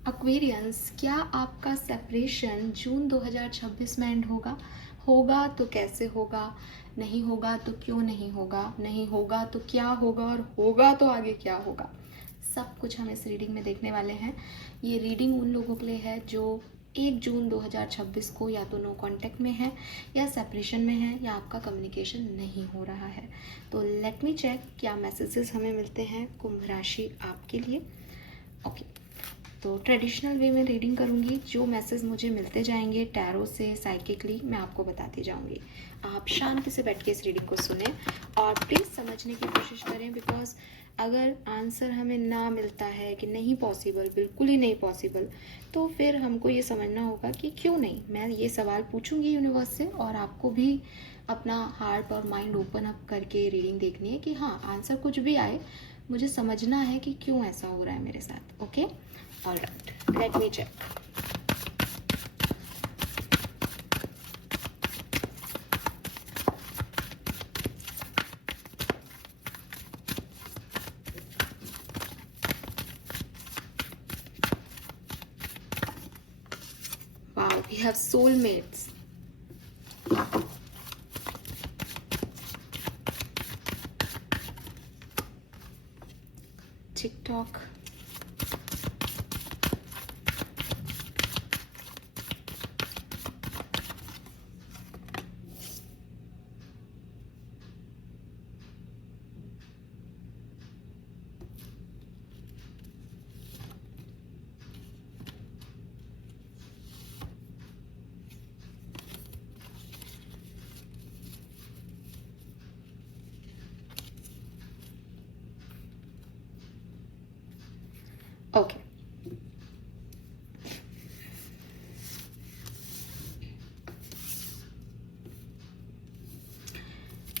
Aquarians, क्या आपका separation जून 2026 में एंड होगा? होगा तो कैसे होगा? नहीं होगा तो क्यों नहीं होगा? नहीं होगा तो क्या होगा? और होगा तो आगे क्या होगा? सब कुछ हम इस रीडिंग में देखने वाले हैं। ये रीडिंग उन लोगों के लिए है जो 1 जून 2026 को या तो नो कांटेक्ट में है, या सेपरेशन में है, या आपका कम्युनिकेशन नहीं हो रहा है। तो लेट मी चेक क्या मैसेजेस हमें मिलते हैं कुंभ राशि आपके लिए। ओके, तो ट्रेडिशनल वे में रीडिंग करूँगी। जो मैसेज मुझे मिलते जाएंगे टैरो से, साइकिकली, मैं आपको बताती जाऊँगी। आप शांति से बैठ के इस रीडिंग को सुने और प्लीज़ समझने की कोशिश करें, बिकॉज अगर आंसर हमें ना मिलता है कि नहीं पॉसिबल, बिल्कुल ही नहीं पॉसिबल, तो फिर हमको ये समझना होगा कि क्यों नहीं। मैं ये सवाल पूछूंगी यूनिवर्स से, और आपको भी अपना हार्ट और माइंड ओपन अप करके रीडिंग देखनी है कि हाँ, आंसर कुछ भी आए, मुझे समझना है कि क्यों ऐसा हो रहा है मेरे साथ। Okay, alright, let me check. Wow, we have soulmates. TikTok. Okay,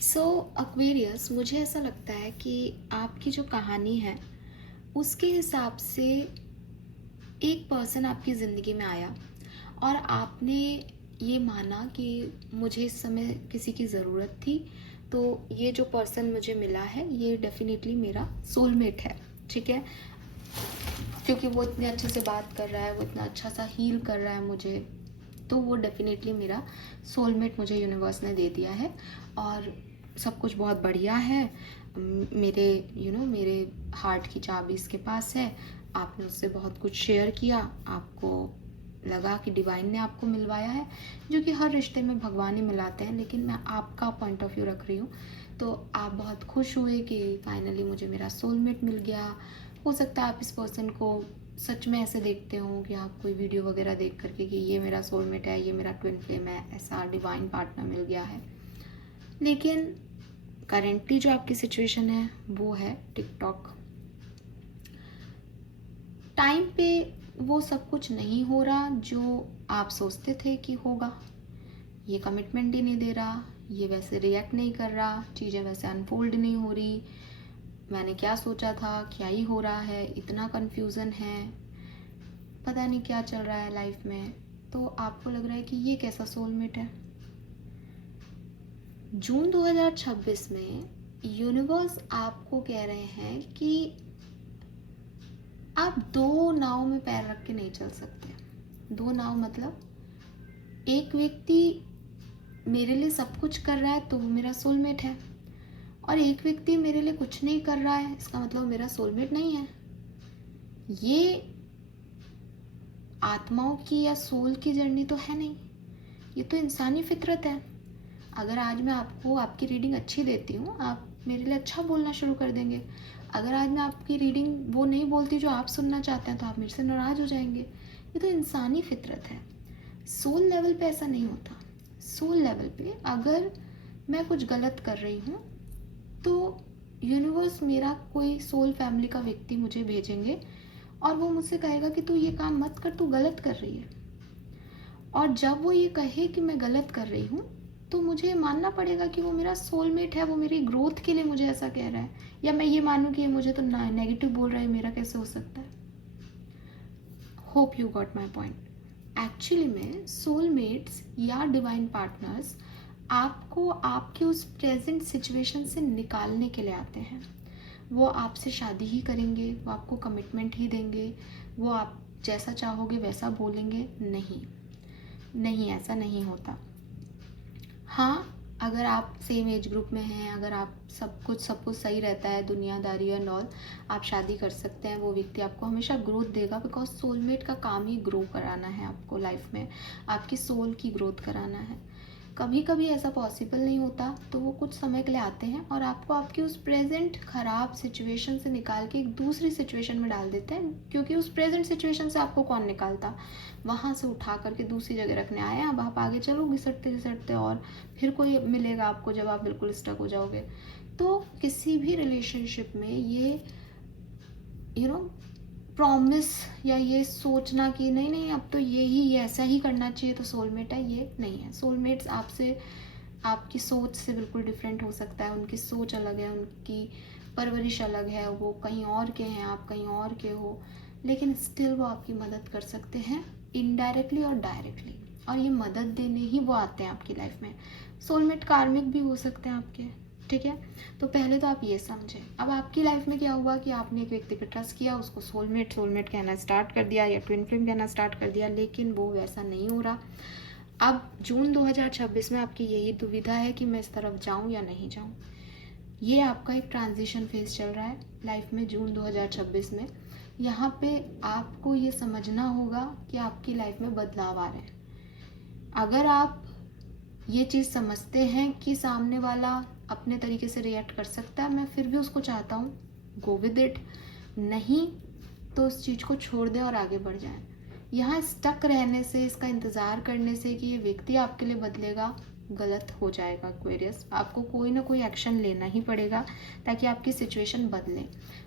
so Aquarius, मुझे ऐसा लगता है कि आपकी जो कहानी है उसके हिसाब से एक पर्सन आपकी ज़िंदगी में आया और आपने ये माना कि मुझे इस समय किसी की ज़रूरत थी, तो ये जो पर्सन मुझे मिला है ये डेफिनेटली मेरा सोलमेट है। ठीक है, क्योंकि वो इतने अच्छे से बात कर रहा है, वो इतना अच्छा सा हील कर रहा है मुझे, तो वो डेफिनेटली मेरा सोलमेट मुझे यूनिवर्स ने दे दिया है। और सब कुछ बहुत बढ़िया है। मेरे मेरे हार्ट की चाबी इसके पास है। आपने उससे बहुत कुछ शेयर किया, आपको लगा कि डिवाइन ने आपको मिलवाया है, जो कि हर रिश्ते में भगवान ही मिलाते हैं, लेकिन मैं आपका पॉइंट ऑफ व्यू रख रही हूँ। तो आप बहुत खुश हुए कि फाइनली मुझे मेरा सोलमेट मिल गया। हो सकता है आप इस पर्सन को सच में ऐसे देखते हो कि आप कोई वीडियो वगैरह देख करके कि ये मेरा सोलमेट है, ये मेरा ट्विन फ्लेम है, ऐसा डिवाइन पार्टनर मिल गया है। लेकिन करेंटली जो आपकी सिचुएशन है वो है टिकटॉक। टाइम पे वो सब कुछ नहीं हो रहा जो आप सोचते थे कि होगा। ये कमिटमेंट ही नहीं दे रहा, ये वैसे रिएक्ट नहीं कर रहा, चीज़ें वैसे अनफोल्ड नहीं हो रही। मैंने क्या सोचा था क्या ही हो रहा है, इतना कन्फ्यूज़न है, पता नहीं क्या चल रहा है लाइफ में। तो आपको लग रहा है कि ये कैसा सोलमेट है। जून 2026 में यूनिवर्स आपको कह रहे हैं कि आप दो नाव में पैर रख के नहीं चल सकते। दो नाव मतलब, एक व्यक्ति मेरे लिए सब कुछ कर रहा है तो वो मेरा सोलमेट है, और एक व्यक्ति मेरे लिए कुछ नहीं कर रहा है, इसका मतलब मेरा सोलमेट नहीं है। ये आत्माओं की या सोल की जर्नी तो है नहीं, ये तो इंसानी फितरत है। अगर आज मैं आपको आपकी रीडिंग अच्छी देती हूँ, आप मेरे लिए अच्छा बोलना शुरू कर देंगे। अगर आज मैं आपकी रीडिंग वो नहीं बोलती जो आप सुनना चाहते हैं, तो आप मेरे से नाराज़ हो जाएंगे। ये तो इंसानी फितरत है। सोल लेवल पे ऐसा नहीं होता। सोल लेवल पे अगर मैं कुछ गलत कर रही हूँ तो यूनिवर्स, मेरा कोई सोल फैमिली का व्यक्ति मुझे भेजेंगे और वो मुझसे कहेगा कि तू ये काम मत कर, तू गलत कर रही है। और जब वो ये कहे कि मैं गलत कर रही हूँ, तो मुझे मानना पड़ेगा कि वो मेरा सोलमेट है, वो मेरी ग्रोथ के लिए मुझे ऐसा कह रहा है। या मैं ये मानूँ कि ये मुझे तो नेगेटिव बोल रहा है, मेरा कैसे हो सकता है। Hope you got my point. Actually में सोलमेट्स या डिवाइन पार्टनर्स आपको आपके उस प्रेजेंट सिचुएशन से निकालने के लिए आते हैं। वो आपसे शादी ही करेंगे, वो आपको कमिटमेंट ही देंगे, वो आप जैसा चाहोगे वैसा बोलेंगे, नहीं, नहीं, ऐसा नहीं होता। हाँ, अगर आप सेम एज ग्रुप में हैं, अगर आप सब कुछ सही रहता है, दुनियादारी एंड ऑल, आप शादी कर सकते हैं। वो व्यक्ति आपको हमेशा ग्रोथ देगा, बिकॉज सोलमेट का काम ही ग्रो कराना है आपको लाइफ में, आपकी सोल की ग्रोथ कराना है। कभी कभी ऐसा पॉसिबल नहीं होता, तो वो कुछ समय के लिए आते हैं और आपको आपकी उस प्रेजेंट ख़राब सिचुएशन से निकाल के एक दूसरी सिचुएशन में डाल देते हैं, क्योंकि उस प्रेजेंट सिचुएशन से आपको कौन निकालता, वहाँ से उठा करके दूसरी जगह रखने आए हैं। अब आप आगे चलो घिसटते घिसटते, और फिर कोई मिलेगा आपको जब आप बिल्कुल स्टक हो जाओगे। तो किसी भी रिलेशनशिप में ये प्रॉमिस या ये सोचना कि नहीं नहीं अब तो यही ऐसा ही करना चाहिए तो सोलमेट है, ये नहीं है। सोलमेट्स आपसे, आपकी सोच से बिल्कुल डिफरेंट हो सकता है, उनकी सोच अलग है, उनकी परवरिश अलग है, वो कहीं और के हैं, आप कहीं और के हो, लेकिन स्टिल वो आपकी मदद कर सकते हैं इनडायरेक्टली और डायरेक्टली, और ये मदद देने ही वो आते हैं आपकी लाइफ में। सोलमेट कार्मिक भी हो सकते हैं आपके, ठीक है। तो पहले तो आप ये समझें। अब आपकी लाइफ में क्या हुआ कि आपने एक व्यक्ति पे ट्रस्ट किया, उसको सोलमेट सोलमेट कहना स्टार्ट कर दिया या ट्विन फ्लेम कहना स्टार्ट कर दिया, लेकिन वो वैसा नहीं हो रहा। अब जून 2026 में आपकी यही दुविधा है कि मैं इस तरफ जाऊं या नहीं जाऊं। ये आपका एक ट्रांजिशन फेज चल रहा है लाइफ में जून 2026 में। यहाँ पे आपको ये समझना होगा कि आपकी लाइफ में बदलाव आ रहे हैं। अगर आप ये चीज़ समझते हैं कि सामने वाला अपने तरीके से रिएक्ट कर सकता है, मैं फिर भी उसको चाहता हूँ, गो विद इट। नहीं तो उस चीज़ को छोड़ दें और आगे बढ़ जाएं। यहाँ स्टक रहने से, इसका इंतज़ार करने से कि ये व्यक्ति आपके लिए बदलेगा, गलत हो जाएगा एक्वेरियस। आपको कोई ना कोई एक्शन लेना ही पड़ेगा ताकि आपकी सिचुएशन बदले।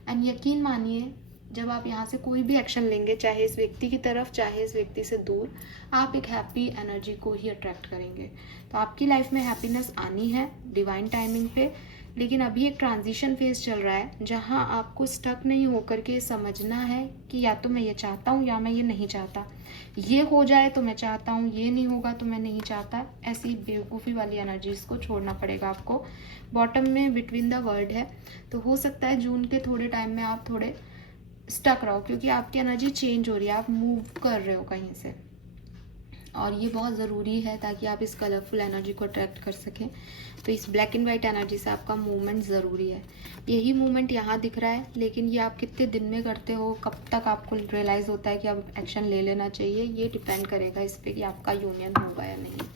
एंड यकीन मानिए, जब आप यहाँ से कोई भी एक्शन लेंगे, चाहे इस व्यक्ति की तरफ चाहे इस व्यक्ति से दूर, आप एक हैप्पी एनर्जी को ही अट्रैक्ट करेंगे। तो आपकी लाइफ में हैप्पीनेस आनी है डिवाइन टाइमिंग पे, लेकिन अभी एक ट्रांजिशन फेज चल रहा है जहाँ आपको स्टक नहीं होकर के समझना है कि या तो मैं ये चाहता हूँ या मैं ये नहीं चाहता, ये हो जाए तो मैं चाहता हूँ, ये नहीं होगा तो मैं नहीं चाहता। ऐसी बेवकूफ़ी वाली एनर्जीज को छोड़ना पड़ेगा आपको। बॉटम में बिटवीन द वर्ड है, तो हो सकता है जून के थोड़े टाइम में आप थोड़े स्टक रहो, क्योंकि आपकी एनर्जी चेंज हो रही है, आप मूव कर रहे हो कहीं से, और ये बहुत ज़रूरी है ताकि आप इस कलरफुल एनर्जी को अट्रैक्ट कर सकें। तो इस ब्लैक एंड वाइट एनर्जी से आपका मूवमेंट ज़रूरी है। यही मूवमेंट यहाँ दिख रहा है, लेकिन ये आप कितने दिन में करते हो, कब तक आपको रियलाइज़ होता है कि अब एक्शन ले लेना चाहिए, ये डिपेंड करेगा इस पर कि आपका यूनियन होगा या नहीं।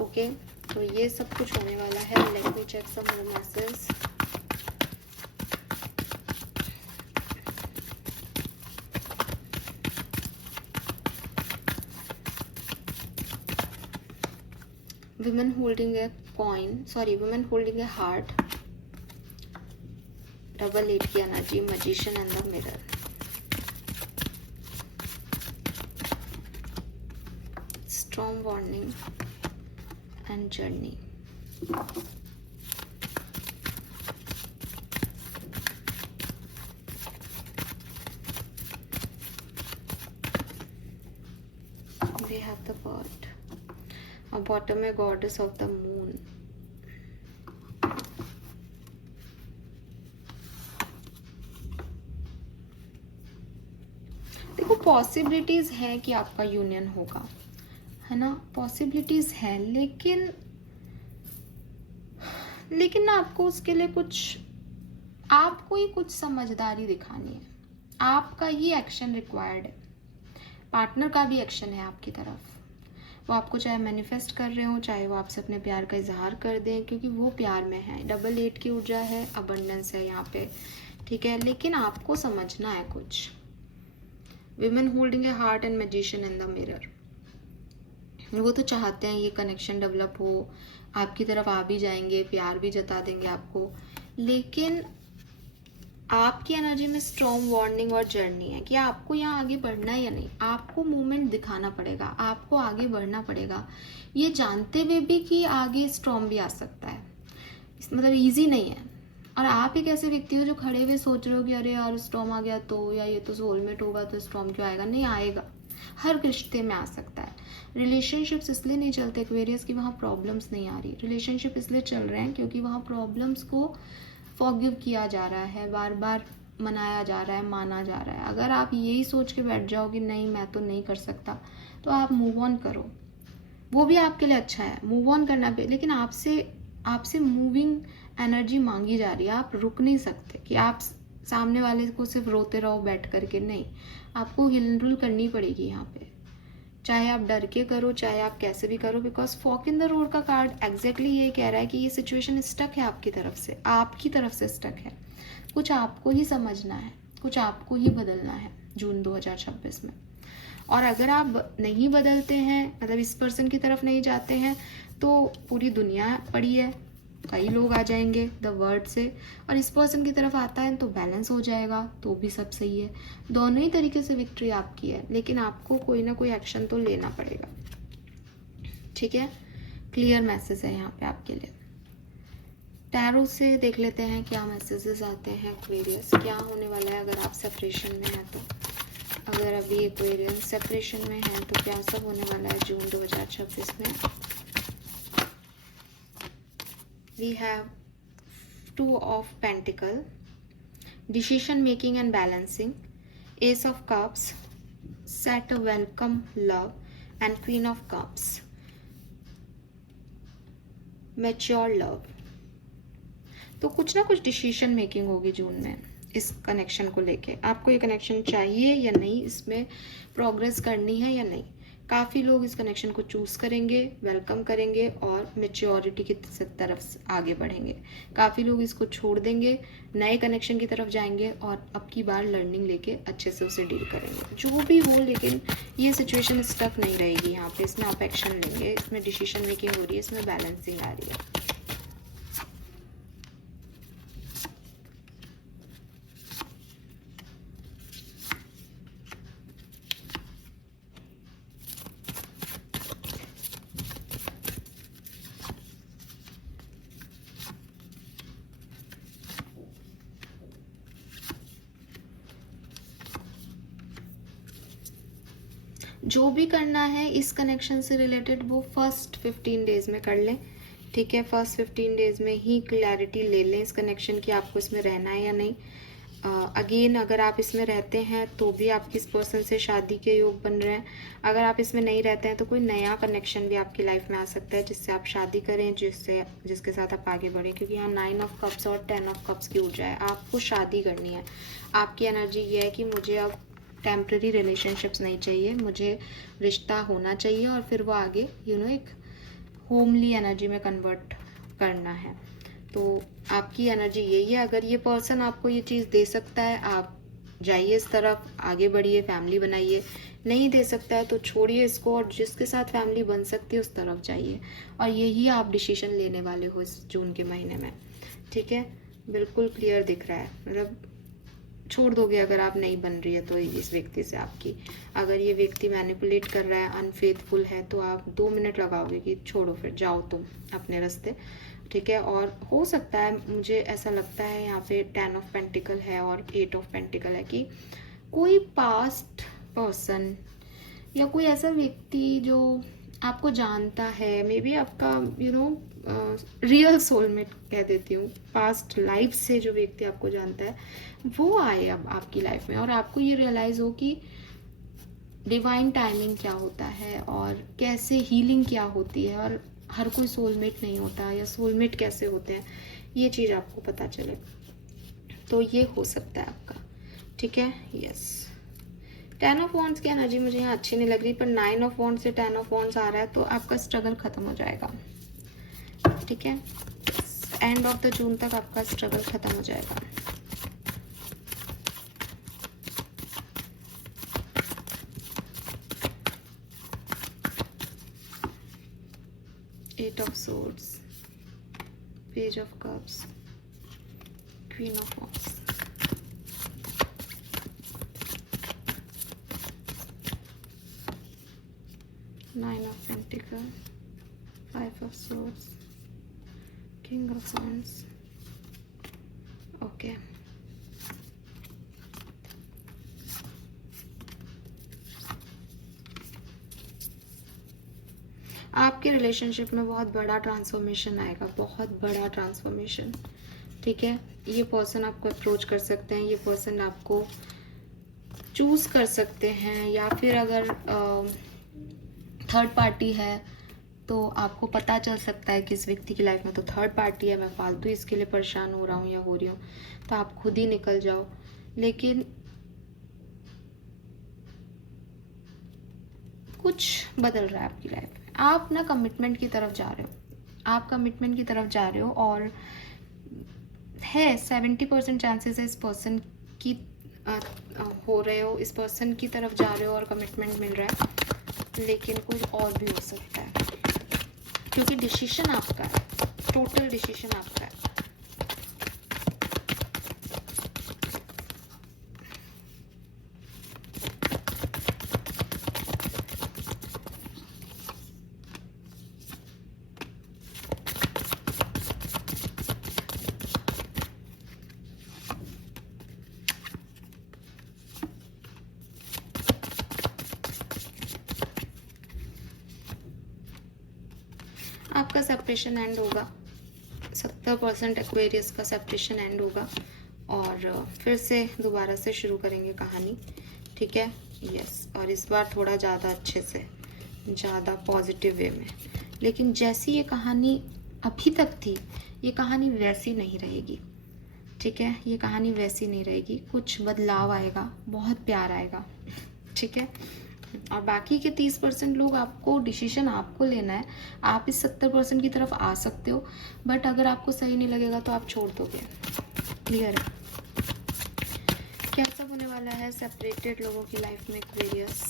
ओके, तो ये सब कुछ होने वाला है। Let me check some more message. Women holding a coin, women holding a heart, double 8 की energy, magician and the mirror, storm warning and journey. We have the bird. और बॉटम में गॉडेस ऑफ द मून। देखो, possibilities है कि आपका union होगा, है ना, पॉसिबिलिटीज है, लेकिन ना आपको उसके लिए आपको ही कुछ समझदारी दिखानी है, आपका ही एक्शन रिक्वायर्ड है, पार्टनर का भी एक्शन है आपकी तरफ। वो आपको चाहे मैनिफेस्ट कर रहे हो, चाहे वो आपसे अपने प्यार का इजहार कर दें, क्योंकि वो प्यार में है। डबल 8 की ऊर्जा है, अबंडेंस है यहाँ पे, ठीक है, लेकिन आपको समझना है कुछ। Women holding A heart and magician in the mirror, वो तो चाहते हैं ये कनेक्शन डेवलप हो, आपकी तरफ आ भी जाएंगे, प्यार भी जता देंगे आपको, लेकिन आपकी एनर्जी में स्ट्रॉन्ग वार्निंग और जर्नी है कि आपको यहाँ आगे बढ़ना है या नहीं। आपको मूवमेंट दिखाना पड़ेगा, आपको आगे बढ़ना पड़ेगा, ये जानते हुए भी कि आगे स्ट्रॉन्ग भी आ सकता है, मतलब इजी नहीं है। और आप एक ऐसे व्यक्ति हो जो खड़े हुए सोच रहे हो कि अरे यार स्ट्रॉन्ग आ गया तो, या ये तो सोलमेट होगा तो स्ट्रॉन्ग क्यों आएगा। नहीं आएगा, हर रिश्ते में आ सकता है। रिलेशनशिप्स इसलिए नहीं चलते एक्वेरियस कि वहाँ प्रॉब्लम्स नहीं आ रही, रिलेशनशिप इसलिए चल रहे हैं क्योंकि वहाँ प्रॉब्लम्स को फॉरगिव किया जा रहा है, बार बार मनाया जा रहा है, माना जा रहा है। अगर आप यही सोच के बैठ जाओ कि नहीं मैं तो नहीं कर सकता, तो आप मूव ऑन करो। वो भी आपके लिए अच्छा है, मूव ऑन करना भी, लेकिन आपसे मूविंग एनर्जी मांगी जा रही है। आप रुक नहीं सकते कि आप सामने वाले को सिर्फ रोते रहो बैठ करके, नहीं, आपको हिलडुल करनी पड़ेगी यहाँ पे, चाहे आप डर के करो, चाहे आप कैसे भी करो। Because fork in the road का कार्ड एग्जैक्टली ये कह रहा है कि ये सिचुएशन स्टक है आपकी तरफ से, आपकी तरफ से स्टक है। कुछ आपको ही समझना है, कुछ आपको ही बदलना है जून 2026 में। और अगर आप नहीं बदलते हैं, मतलब इस पर्सन की तरफ नहीं जाते हैं, तो पूरी दुनिया पड़ी है, कई लोग आ जाएंगे द वर्ड से, और इस पर्सन की तरफ आता है तो बैलेंस हो जाएगा, तो भी सब सही है। दोनों ही तरीके से विक्ट्री आपकी है, लेकिन आपको कोई ना कोई एक्शन तो लेना पड़ेगा। ठीक है, क्लियर मैसेज है यहाँ पे आपके लिए। टैरो से देख लेते हैं क्या मैसेजेस आते हैं एक्वेरियस, क्या होने वाला है अगर आप सेपरेशन में हैं तो। अगर अभी एक्वेरियस सेपरेशन में है तो क्या सब होने वाला है जून 2026 में। We have 2 of Pentacle, decision making and balancing, Ace of Cups, set a welcome love, and Queen of Cups, mature love। तो कुछ ना कुछ डिसीजन मेकिंग होगी जून में इस कनेक्शन को लेके। आपको ये कनेक्शन चाहिए या नहीं, इसमें प्रोग्रेस करनी है या नहीं। काफ़ी लोग इस कनेक्शन को चूज़ करेंगे, वेलकम करेंगे और मेच्योरिटी की तरफ आगे बढ़ेंगे। काफ़ी लोग इसको छोड़ देंगे, नए कनेक्शन की तरफ जाएंगे और अब की बार लर्निंग लेके अच्छे से उसे डील करेंगे। जो भी हो, लेकिन ये सिचुएशन स्टक नहीं रहेगी यहाँ पे। इसमें आप एक्शन लेंगे, इसमें डिसीजन मेकिंग हो रही है, इसमें बैलेंसिंग आ रही है। जो भी करना है इस कनेक्शन से रिलेटेड वो फर्स्ट 15 डेज में कर लें। ठीक है, फर्स्ट 15 डेज में ही क्लैरिटी ले लें इस कनेक्शन की, आपको इसमें रहना है या नहीं। अगेन अगर आप इसमें रहते हैं तो भी आपकी इस पर्सन से शादी के योग बन रहे हैं। अगर आप इसमें नहीं रहते हैं तो कोई नया कनेक्शन भी आपकी लाइफ में आ सकता है जिससे आप शादी करें, जिसके साथ आप आगे बढ़ें। क्योंकि यहाँ 9 ऑफ कप्स और 10 ऑफ कप्स की ऊर्जा है, आपको शादी करनी है। आपकी एनर्जी ये है कि मुझे अब टेम्प्रेरी रिलेशनशिप्स नहीं चाहिए, मुझे रिश्ता होना चाहिए और फिर वो आगे एक होमली एनर्जी में कन्वर्ट करना है। तो आपकी एनर्जी यही है। अगर ये पर्सन आपको ये चीज़ दे सकता है, आप जाइए इस तरफ, आगे बढ़िए, फैमिली बनाइए। नहीं दे सकता है तो छोड़िए इसको और जिसके साथ फैमिली बन सकती है उस तरफ जाइए। और यही आप डिसीजन लेने वाले हो इस जून के महीने में। ठीक है, बिल्कुल क्लियर दिख रहा है। मतलब छोड़ दोगे अगर आप नहीं बन रही है तो इस व्यक्ति से आपकी। अगर ये व्यक्ति मैनिपुलेट कर रहा है, अनफेथफुल है, तो आप 2 मिनट लगाओगे कि छोड़ो, फिर जाओ तुम अपने रास्ते। ठीक है, और हो सकता है, मुझे ऐसा लगता है यहाँ पे 10 ऑफ पेंटिकल है और 8 ऑफ पेंटिकल है कि कोई पास्ट पर्सन या कोई ऐसा व्यक्ति जो आपको जानता है, मे बी आपका रियल सोलमेट कह देती हूँ, पास्ट लाइफ से जो व्यक्ति आपको जानता है वो आए अब आपकी लाइफ में और आपको ये रियलाइज़ हो कि डिवाइन टाइमिंग क्या होता है और कैसे हीलिंग क्या होती है, और हर कोई सोलमेट नहीं होता या सोलमेट कैसे होते हैं, ये चीज़ आपको पता चले। तो ये हो सकता है आपका। ठीक है, यस। 10 ऑफ वॉन्ड्स की एनर्जी मुझे यहाँ अच्छी नहीं लग रही, पर 9 ऑफ वॉन्ड्स से 10 ऑफ वॉन्ड्स आ रहा है, तो आपका स्ट्रगल खत्म हो जाएगा। ठीक है, एंड ऑफ द जून तक आपका स्ट्रगल खत्म हो जाएगा। Eight of Swords, Page of Cups, Queen of Wands, Nine of Pentacles, Five of Swords, King of Wands. Okay. आपके रिलेशनशिप में बहुत बड़ा ट्रांसफॉर्मेशन आएगा, बहुत बड़ा ट्रांसफॉर्मेशन। ठीक है, ये पर्सन आपको अप्रोच कर सकते हैं, ये पर्सन आपको चूज़ कर सकते हैं, या फिर अगर थर्ड पार्टी है तो आपको पता चल सकता है कि इस व्यक्ति की लाइफ में तो थर्ड पार्टी है, मैं फालतू इसके लिए परेशान हो रहा हूँ या हो रही हूँ, तो आप खुद ही निकल जाओ। लेकिन कुछ बदल रहा है आपकी लाइफ में, आप ना कमिटमेंट की तरफ जा रहे हो, आप कमिटमेंट की तरफ जा रहे हो, और है 70% चांसेस है इस पर्सन की हो रहे हो, इस पर्सन की तरफ जा रहे हो और कमिटमेंट मिल रहा है, लेकिन कुछ और भी हो सकता है, क्योंकि डिसीजन आपका है, टोटल डिसीजन आपका है। आपका सेपरेशन एंड होगा, 70% एक्वेरियस का सेपरेशन एंड होगा, और फिर से दोबारा से शुरू करेंगे कहानी, ठीक है। यस, और इस बार थोड़ा ज़्यादा अच्छे से, ज़्यादा पॉजिटिव वे में। लेकिन जैसी ये कहानी अभी तक थी, ये कहानी वैसी नहीं रहेगी, ठीक है, ये कहानी वैसी नहीं रहेगी, कुछ बदलाव आएगा, बहुत प्यार आएगा, ठीक है। और बाकी के 30% लोग, आपको डिसीजन आपको लेना है, आप इस 70% की तरफ आ सकते हो, बट अगर आपको सही नहीं लगेगा तो आप छोड़ दोगे, क्लियर है। क्या सब होने वाला है सेपरेटेड लोगों की लाइफ में एक्वेरियस?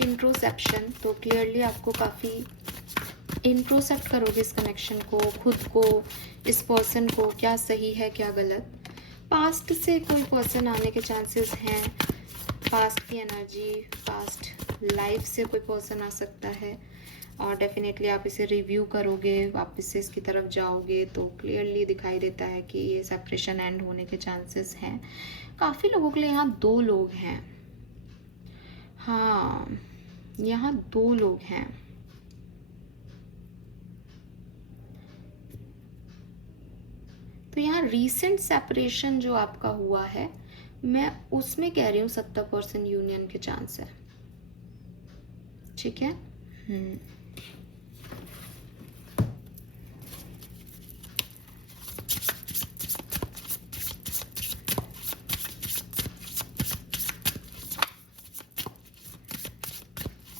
इंट्रोसेप्शन, तो क्लियरली आपको काफ़ी इंट्रोसेप्ट करोगे इस कनेक्शन को, खुद को, इस पर्सन को, क्या सही है क्या गलत। पास्ट से कोई पर्सन आने के चांसेस हैं, पास्ट की एनर्जी, पास्ट लाइफ से कोई पर्सन आ सकता है, और डेफिनेटली आप इसे रिव्यू करोगे, वापस से इसकी तरफ जाओगे, तो क्लियरली दिखाई देता है कि ये सेपरेशन एंड होने के चांसेस हैं। काफ़ी लोगों के लिए यहाँ 2 लोग हैं, हाँ यहाँ 2 लोग हैं। तो यहाँ रीसेंट सेपरेशन जो आपका हुआ है, मैं उसमें कह रही हूँ 70% यूनियन के चांस है, ठीक है।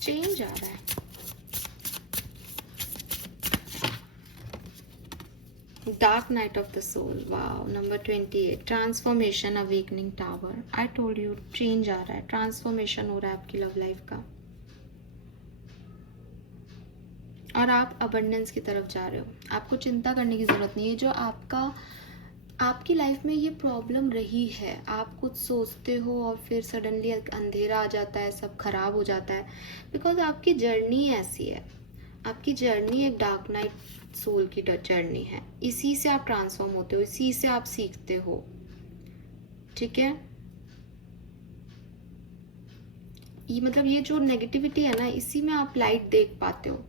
चेंज आ रहा है, dark night of the soul, wow, number 28, transformation, awakening tower. I told you, change आ रहा है, ट्रांसफॉर्मेशन हो रहा है आपकी लव लाइफ का, और आप अबंडेंस की तरफ जा रहे हो। आपको चिंता करने की ज़रूरत नहीं है, जो आपकी लाइफ में ये प्रॉब्लम रही है, आप कुछ सोचते हो और फिर सडनली अंधेरा आ जाता है, सब खराब हो जाता है, बिकॉज आपकी जर्नी ऐसी है, आपकी जर्नी एक डार्क नाइट सोल की जर्नी है, इसी से आप ट्रांसफॉर्म होते हो, इसी से आप सीखते हो, ठीक है। ये मतलब ये जो नेगेटिविटी है ना, इसी में आप लाइट देख पाते हो।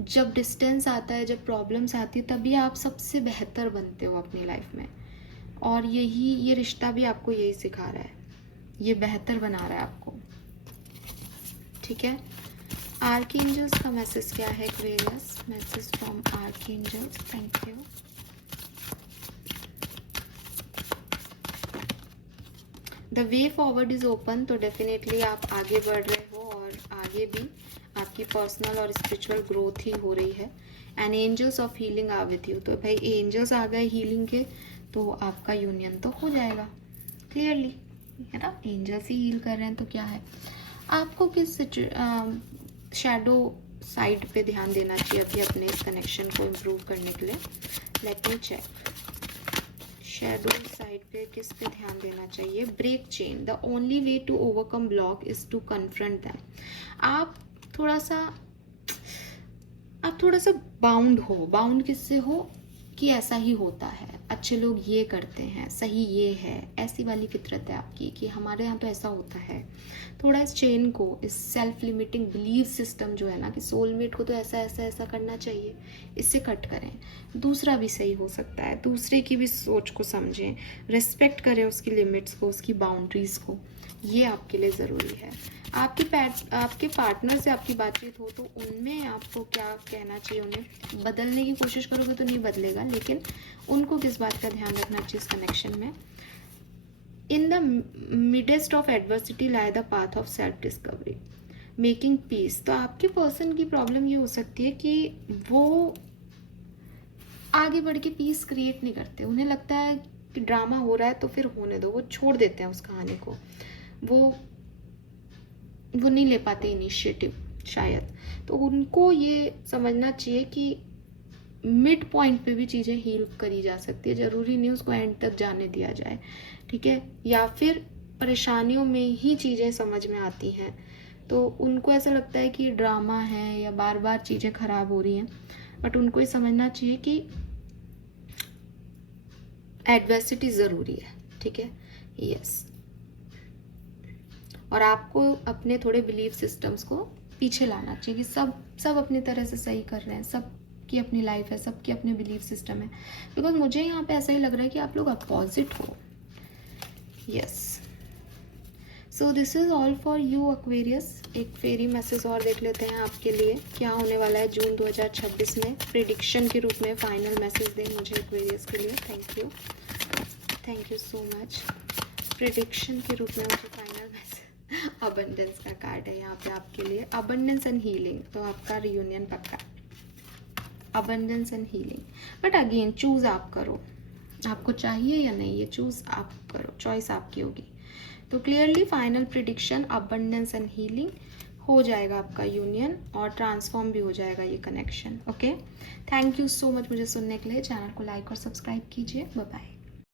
जब डिस्टेंस आता है, जब प्रॉब्लम्स आती है, तभी आप सबसे बेहतर बनते हो अपनी लाइफ में, और ये रिश्ता भी आपको यही सिखा रहा है, ये बेहतर बना रहा है आपको, ठीक है। आर्कएंजल्स का मैसेज क्या है Aquarius? Message from archangels, thank you. The way forward is open, तो डेफिनेटली आप आगे बढ़ रहे हो, और आगे भी आपकी पर्सनल और स्पिरिचुअल ग्रोथ ही हो रही है। And angels of healing are with you, तो भाई एंजल्स आ गए हीलिंग के, तो आपका यूनियन तो हो जाएगा क्लियरली, है ना। एंजल्स ही हील कर रहे हैं तो क्या है। आपको किस शैडो साइड पे ध्यान देना चाहिए अभी अपने इस कनेक्शन को इम्प्रूव करने के लिए? Let me check. Shadow side पे किस पे ध्यान देना चाहिए? Break chain, the only way to overcome block is to confront them. आप थोड़ा सा बाउंड हो। बाउंड किससे हो? कि ऐसा ही होता है, अच्छे लोग ये करते हैं, सही ये है, ऐसी वाली फितरत है आपकी कि हमारे यहाँ तो ऐसा होता है। थोड़ा इस चेन को, इस सेल्फ लिमिटिंग बिलीव सिस्टम जो है ना कि सोलमेट को तो ऐसा ऐसा ऐसा करना चाहिए, इससे कट करें। दूसरा भी सही हो सकता है, दूसरे की भी सोच को समझें, रिस्पेक्ट करें उसकी लिमिट्स को, उसकी बाउंड्रीज़ को, ये आपके लिए ज़रूरी है। आपके पार्टनर से आपकी बातचीत हो तो उनमें आपको क्या कहना चाहिए, उन्हें बदलने की कोशिश करोगे तो नहीं बदलेगा, लेकिन उनको किस बात का ध्यान रखना चाहिए इस कनेक्शन में। In the midst of adversity lie the path of self discovery making piece. तो आपके पर्सन की प्रॉब्लम ये हो सकती है कि वो आगे बढ़ के पीस क्रिएट नहीं करते। उन्हें लगता है कि ड्रामा हो रहा है तो फिर होने दो, वो छोड़ देते हैं उस कहानी को, वो नहीं ले पाते इनिशिएटिव शायद। तो उनको ये समझना चाहिए कि मिड पॉइंट पे भी चीज़ें हील करी जा सकती है, ज़रूरी नहीं उसको एंड तक जाने दिया जाए, ठीक है। या फिर परेशानियों में ही चीज़ें समझ में आती हैं, तो उनको ऐसा लगता है कि ड्रामा है या बार बार चीज़ें ख़राब हो रही हैं, बट उनको ये समझना चाहिए कि एडवर्सिटी ज़रूरी है, ठीक है। यस, और आपको अपने थोड़े बिलीफ सिस्टम्स को पीछे लाना चाहिए कि सब अपनी तरह से सही कर रहे हैं, सब की अपनी लाइफ है, सबके अपने बिलीफ सिस्टम है। बिकॉज मुझे यहाँ पे ऐसा ही लग रहा है कि आप लोग अपोजिट हो। Yes, so this is all for you Aquarius. एक फेरी मैसेज और देख लेते हैं आपके लिए, क्या होने वाला है जून 2026 में। प्रिडिक्शन के रूप में फाइनल मैसेज दें मुझे एक्वेरियस के लिए। Thank you so much. Prediction के रूप में मुझे फाइनल मैसेज, अबंडेंस का कार्ड है यहाँ पे आपके लिए, अबंडेंस एंड हीलिंग। तो आपका रियूनियन पक्का, abundance and healing. But again choose आप करो, आपको चाहिए या नहीं, ये चूज आप करो, चॉइस आपकी होगी। तो clearly final prediction, abundance and healing, हो जाएगा आपका यूनियन और ट्रांसफॉर्म भी हो जाएगा ये connection. Okay, thank you so much मुझे सुनने के लिए। चैनल को लाइक और सब्सक्राइब कीजिए। Bye bye.